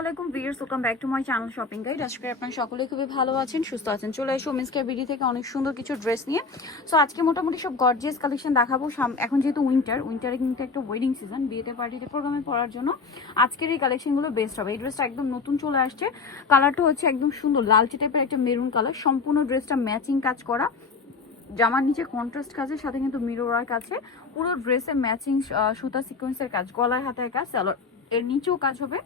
আলাইকুম viewers, welcome back to my channel shopping guide. আজকে আপনারা সকলে খুবই ভালো আছেন, সুস্থ আছেন। চলে এসো ওমেন্স কেয়ার বিডি থেকে অনেক সুন্দর কিছু ড্রেস নিয়ে। সো আজকে মোটামুটি সব গর্জিয়াস কালেকশন দেখাবো। এখন যেহেতু উইন্টারে কিন্তু একটা ওয়েডিং সিজন, বিয়েতে পার্টিতে প্রোগ্রামে পরার জন্য আজকের এই কালেকশনগুলো বেস্ট হবে। এই ড্রেসটা একদম নতুন চলে আসছে, কালারটা হচ্ছে একদম সুন্দর লালচে টাইপের একটা মেরুন কালার। সম্পূর্ণ ড্রেসটা ম্যাচিং কাজ করা, জামার নিচে কন্ট্রাস্ট কাজের সাথে কিন্তু মিরর কাছে পুরো ড্রেসে ম্যাচিং সুতা সিকোয়েন্সের কাজ, গলায় হাতের কাজ, সালোয়ার এর নিচেও কাজ হবে।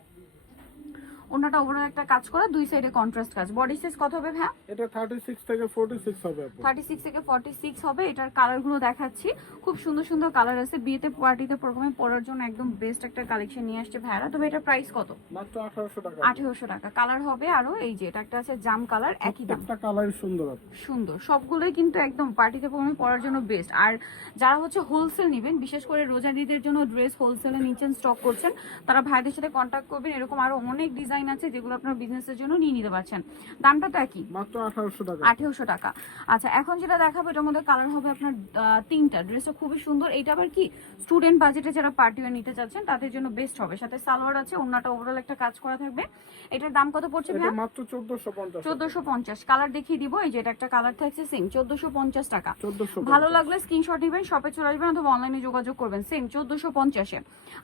ওনাটা ওভারঅল একটা কাজ করা, দুই সাইডে কন্ট্রাস্ট কাজ। বডি সাইজ কত হবে ভাই? এটা 36 থেকে 46 হবে আপু। 36 থেকে 46 হবে। এটার কালারগুলো দেখাচ্ছি, খুব সুন্দর সুন্দর কালার আছে। বিয়েতে পার্টিতে প্রোগ্রামে পরার জন্য একদম বেস্ট একটা কালেকশন নিয়ে আসছে ভাইরা। তবে এটার প্রাইস কত? মাত্র 1800 টাকা। 1800 টাকা। কালার হবে আরো, এই যে এটা একটা আছে জাম কালার, একই দাম। একটা কালার সুন্দর আপু, সুন্দর সবগুলোই কিন্তু একদম পার্টিতে প্রোগ্রামে পরার জন্য বেস্ট। আর যারা হচ্ছে হোলসেল নেবেন, বিশেষ করে রোজারিদের জন্য ড্রেস হোলসেলে নিচ্ছেন, স্টক করছেন, তারা ভাইদের সাথে কন্ট্যাক্ট করবেন। এরকম আরো অনেক ডিজাইন আছে যেগুলো আপনার বিজনেসের জন্য নিয়ে নিতে পারছেন। দামটা তো একই, মাত্র 1800 টাকা। 1800 টাকা। আচ্ছা, এখন যেটা দেখাবো এটার মধ্যে কালার হবে আপনার তিনটা। ড্রেসটা খুবই সুন্দর। এইটা আবার কি স্টুডেন্ট বাজেটে যারা পার্টি ওয়্যার নিতে চাচ্ছেন তাদের জন্য বেস্ট হবে। সাথে সালোয়ার আছে, ওন্নাটা ওভারঅল একটা কাজ করা থাকবে। এটার দাম কত পড়ছে ভাই? এটা মাত্র 1450। 1450। কালার দেখিয়ে দিব, এই যে এটা একটা কালার থাকছে সেম 1450 টাকা। 1450। ভালো লাগলে স্ক্রিনশট নেবেন, শপে চলে আসবেন অথবা অনলাইনে যোগাযোগ করবেন। সেম 1450 এ।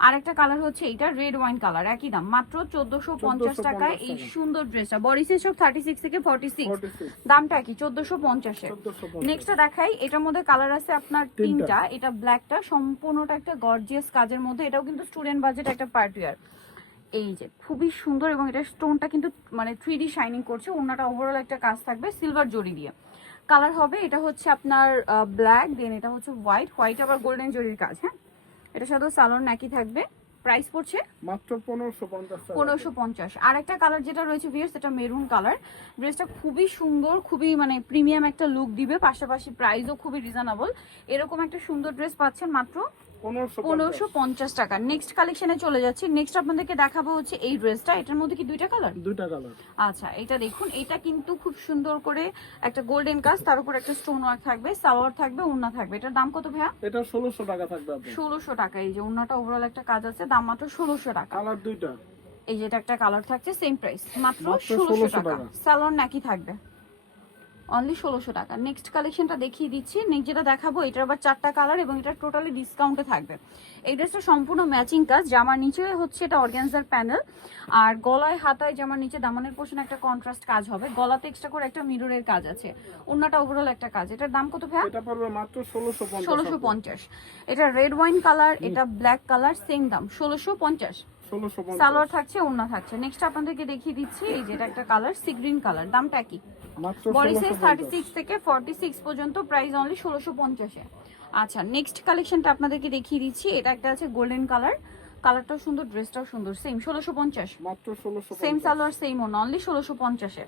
আর একটা কালার হচ্ছে এইটা রেড ওয়াইন কালার, একই দাম মাত্র 1450 টাকায় এই সুন্দর ড্রেসটা। বডি সাইজ সব 36 থেকে 46, দামটা কি 1450 এ। নেক্সটটা দেখাই, এটার মধ্যে কালার আছে আপনার তিনটা। এটা ব্ল্যাকটা সম্পূর্ণটা একটা গর্জিয়াস কাজের মধ্যে, এটাও কিন্তু স্টুডেন্ট বাজেট একটা পার্টি ওয়্যার। এই যে খুবই সুন্দর, এবং এটা স্টোনটা কিন্তু মানে 3D শাইনিং করছে। ওন্নাটা ওভারঅল একটা কাজ থাকবে সিলভার জরি দিয়ে। কালার হবে, এটা হচ্ছে আপনার ব্ল্যাক, দেন এটা হচ্ছে হোয়াইট আবার গোল্ডেন জরির কাজ। হ্যাঁ, এটা সাথে সালোয়ার নাকি থাকবে। প্রাইস পড়ছে মাত্র 1550 টাকা। 1550। আর একটা কালার যেটা রয়েছে ভিউয়ার্স, এটা মেরুন কালার। ড্রেসটা খুবই সুন্দর, খুবই মানে প্রিমিয়াম একটা লুক দিবে, পাশাপাশি প্রাইসও খুবই রিজনেবল। এরকম একটা সুন্দর ড্রেস পাচ্ছেন মাত্র 1550 টাকা। নেক্সট কালেকশনে চলে যাচ্ছি। নেক্সট আপনাদেরকে দেখাবো হচ্ছে এই ড্রেসটা। এটার মধ্যে কি দুইটা কালার? দুইটা কালার। আচ্ছা, এটা দেখুন, এটা কিন্তু খুব সুন্দর করে একটা গোল্ডেন কাজ, তার উপর একটা স্টোন ওয়ার্ক থাকবে, সালোয়ার থাকবে, ওন্না থাকবে। এটার দাম কত ভাইয়া? এটা 1600 টাকা থাকবে আপু। 1600 টাকা। এই যে ওন্নাটা ওভারঅল একটা কাজ আছে, দাম মাত্র 1600 টাকা। কালার দুইটা। এই যে এটা একটা কালার থাকছে, সেম প্রাইস মাত্র 1600 টাকা। সালোয়ার নাকি থাকবে, অনলি 1600 টাকা। নেক্সট কালেকশনটা দেখিয়ে দিচ্ছি। নেক্সট যেটা দেখাবো এটার আবার চারটা কালার এবং এটা টোটালি ডিসকাউন্টে থাকবে। এই ড্রেসটা সম্পূর্ণ ম্যাচিং কাজ, জামার নিচে হচ্ছে এটা অর্গানজার প্যানেল, আর গলায় হাতায় জামার নিচে দামানের পোর্শন একটা কন্ট্রাস্ট কাজ হবে, গলাতে এক্সট্রা করে একটা মিররের কাজ আছে, ওন্নাটা ওভারঅল একটা কাজ। এটার দাম কত ভাই? এটা পড়বে মাত্র 1650। 1650। এটা রেড ওয়াইন কালার, এটা ব্ল্যাক কালার, সেম দাম 1650। 1650। সালোয়ার থাকছে, ওন্না থাকছে। নেক্সট আপনাদেরকে দেখিয়ে দিচ্ছি, এই যে এটা একটা কালার সি গ্রিন কালার, দামটা কি? মাত্র বডি সাইজ 1650। 36 থেকে 46 পর্যন্ত, প্রাইস অনলি 1650 এ। আচ্ছা, নেক্সট কালেকশনটা আপনাদেরকে দেখিয়ে দিচ্ছি। এটা একটা আছে গোল্ডেন কালার, কালারটাও সুন্দর, ড্রেসটাও সুন্দর, সেম 1650। মাত্র 1650। সেম সালোয়ার সেম ওন্না, অনলি 1650 এ।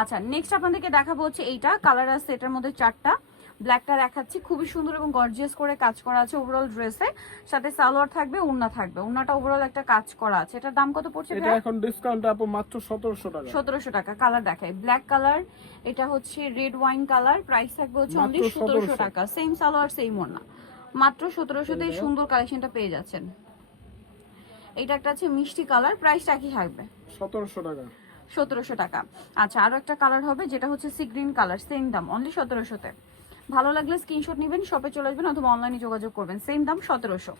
আচ্ছা, নেক্সট আপনাদেরকে দেখাবো হচ্ছে এইটা। কালার আছে এটার মধ্যে চারটা, ব্ল্যাকটা দেখাচ্ছি, খুবই সুন্দর এবং গর্জিয়াস করে কাজ করা আছে ওভারঅল ড্রেসে, সাথে সালোয়ার থাকবে, ওন্না থাকবে, ওন্নাটা ওভারঅল একটা কাজ করা আছে। এটার দাম কত পড়ছে? এটা এখন ডিসকাউন্ট আপু মাত্র 1700 টাকা। 1700 টাকা। কালার দেখাই, ব্ল্যাক কালার, এটা হচ্ছে রেড ওয়াইন কালার, প্রাইস থাকবে হচ্ছে অনলি 1700 টাকা। সেম সালোয়ার সেম ওন্না, মাত্র 1700 তে সুন্দর কালেকশনটা পেয়ে যাচ্ছেন। এটা একটা আছে মিষ্টি কালার, প্রাইসটা কি থাকবে? 1700 টাকা। 1700 টাকা। আচ্ছা, আরো একটা কালার হবে যেটা হচ্ছে সি গ্রিন কালার, সেম দাম অনলি 1700 তে। ভালো লাগলে স্ক্রিনশট নেবেন, শপে চলে আসবেন অথবা অনলাইনে যোগাযোগ করবেন, সেম দাম 1700।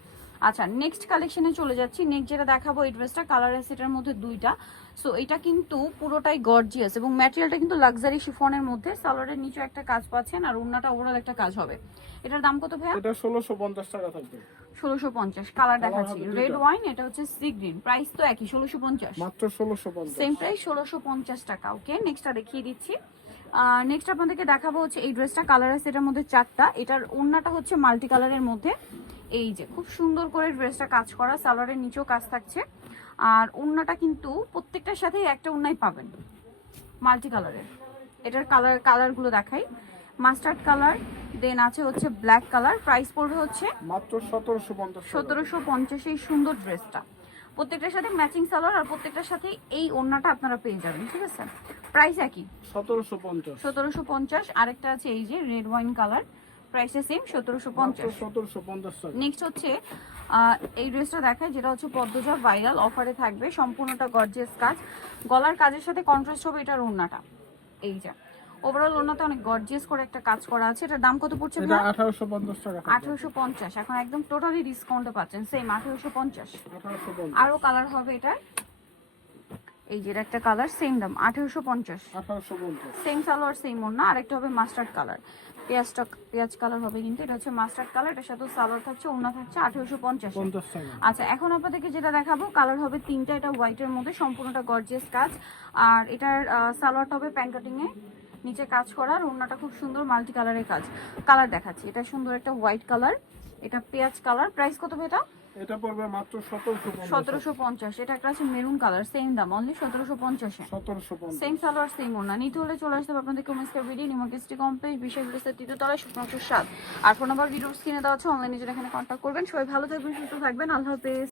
আচ্ছা, নেক্সট কালেকশনে চলে যাচ্ছি। নেক্সট যেটা দেখাবো এই ড্রেসটা, কালার আছে এটার মধ্যে দুইটা। সো এটা কিন্তু পুরোটাই গর্জিয়াস এবং ম্যাটেরিয়ালটা কিন্তু লাক্সারি শিফনের মধ্যে, সালোয়ারের নিচে একটা কাজ পাচ্ছেন আর ওন্নাটা ওভারঅল একটা কাজ হবে। এটার দাম কত ভাইয়া? এটা 1650 টাকা থাকবে। 1650। কালার দেখাচ্ছি রেড ওয়াইন, এটা হচ্ছে সি গ্রিন, প্রাইস তো একই 1650। মাত্র 1650। সেম প্রাইস 1650 টাকা। ওকে, নেক্সটটা দেখিয়ে দিচ্ছি। নেক্সট আপনাদেরকে দেখাবো হচ্ছে এই ড্রেসটা। কালার আছে এটার মধ্যে চারটা, এটার ওন্নাটা হচ্ছে মাল্টি কালারের মধ্যে। এই যে খুব সুন্দর করে ড্রেসটা কাজ করা, সালোয়ারের নিচেও কাজ থাকছে, আর ওন্নাটা কিন্তু প্রত্যেকটার সাথেই একটা ওন্নাই পাবেন মাল্টি কালারের। এটার কালারগুলো দেখাই, মাস্টার্ড কালার, দেন আছে হচ্ছে ব্ল্যাক কালার। প্রাইস পড়বে হচ্ছে মাত্র 1750। 1750 এই সুন্দর ড্রেসটা। প্রত্যেকটার সাথে ম্যাচিং সালোয়ার আর প্রত্যেকটার সাথে এই ওড়নাটা আপনারা পেয়ে যাবেন, ঠিক আছে? প্রাইস একই 1750। 1750। আরেকটা আছে এই যে রেড ওয়াইন কালার, প্রাইসটা সেম 1750। 1750 টাকা। নেক্সট হচ্ছে এই ড্রেসটা দেখায় যেটা হচ্ছে পদ্মজা ভাইরাল অফারে থাকবে, সম্পূর্ণটা গর্জিয়াস কাজ, গলার কাজের সাথে কন্ট্রাস্ট হবে এটার ওড়নাটা। এই যে ওভারঅল ওড়নাতে অনেক গর্জিয়াস করে একটা কাজ করা আছে। এটার দাম কত পড়ছে এটা ভাই? 1850 টাকা থাকবে। 1850। এখন একদম টোটালি ডিসকাউন্টে পাচ্ছেন, সেম 1850। 1850 আরো কালার হবে এটার, এই যে এটা একটা কালার, সেম দাম 1850। 1850 সেম সালোয়ার সেম ওড়না, আরেকটা হবে মাস্টার্ড কালার, পেঁয়াজ কালার হবে কিন্তু এটা হচ্ছে মাস্টার্ড কালার, এটার সাথে সালোয়ার থাকছে, ওড়না থাকছে 1850। 50 টাকা। আচ্ছা এখন আপনাদেরকে যেটা দেখাবো কালার হবে তিনটা, এটা হোয়াইটের মধ্যে সম্পূর্ণটা গর্জিয়াস কাজ, আর এটার সালোয়ারটা হবে প্যান কাটিং এ নিচে কাজ করার, ওড়নাটা খুব সুন্দর মাল্টি কালারের কাজ। কালার দেখাচ্ছি, এটা সুন্দর একটা হোয়াইট কালার, এটা পেঁয়াজ কালার। প্রাইস কত এটা? এটা পড়বে মাত্র 1750। 1750। এটা একটা আছে মেরুন কালার, সেম দাম অনলি 1750 এ। 1750 সেম সালোয়ার সেম ওড়না। নিতে হলে চলে আসতে হবে আপনাদের কমেন্টসের ভিডিও নিমার্কেস্টি কমপ্লেক্স বিশেষ বিশেষ তৃতীয় তলায় শুকনো 7। আর ফোন নাম্বার ভিডিওর স্ক্রিনে দেওয়া আছে, অনলাইনে যেটা এখানে কন্ট্যাক্ট করবেন। সবাই ভালো থাকবেন, সুস্থ থাকবেন, আল্লাহ হাফেজ।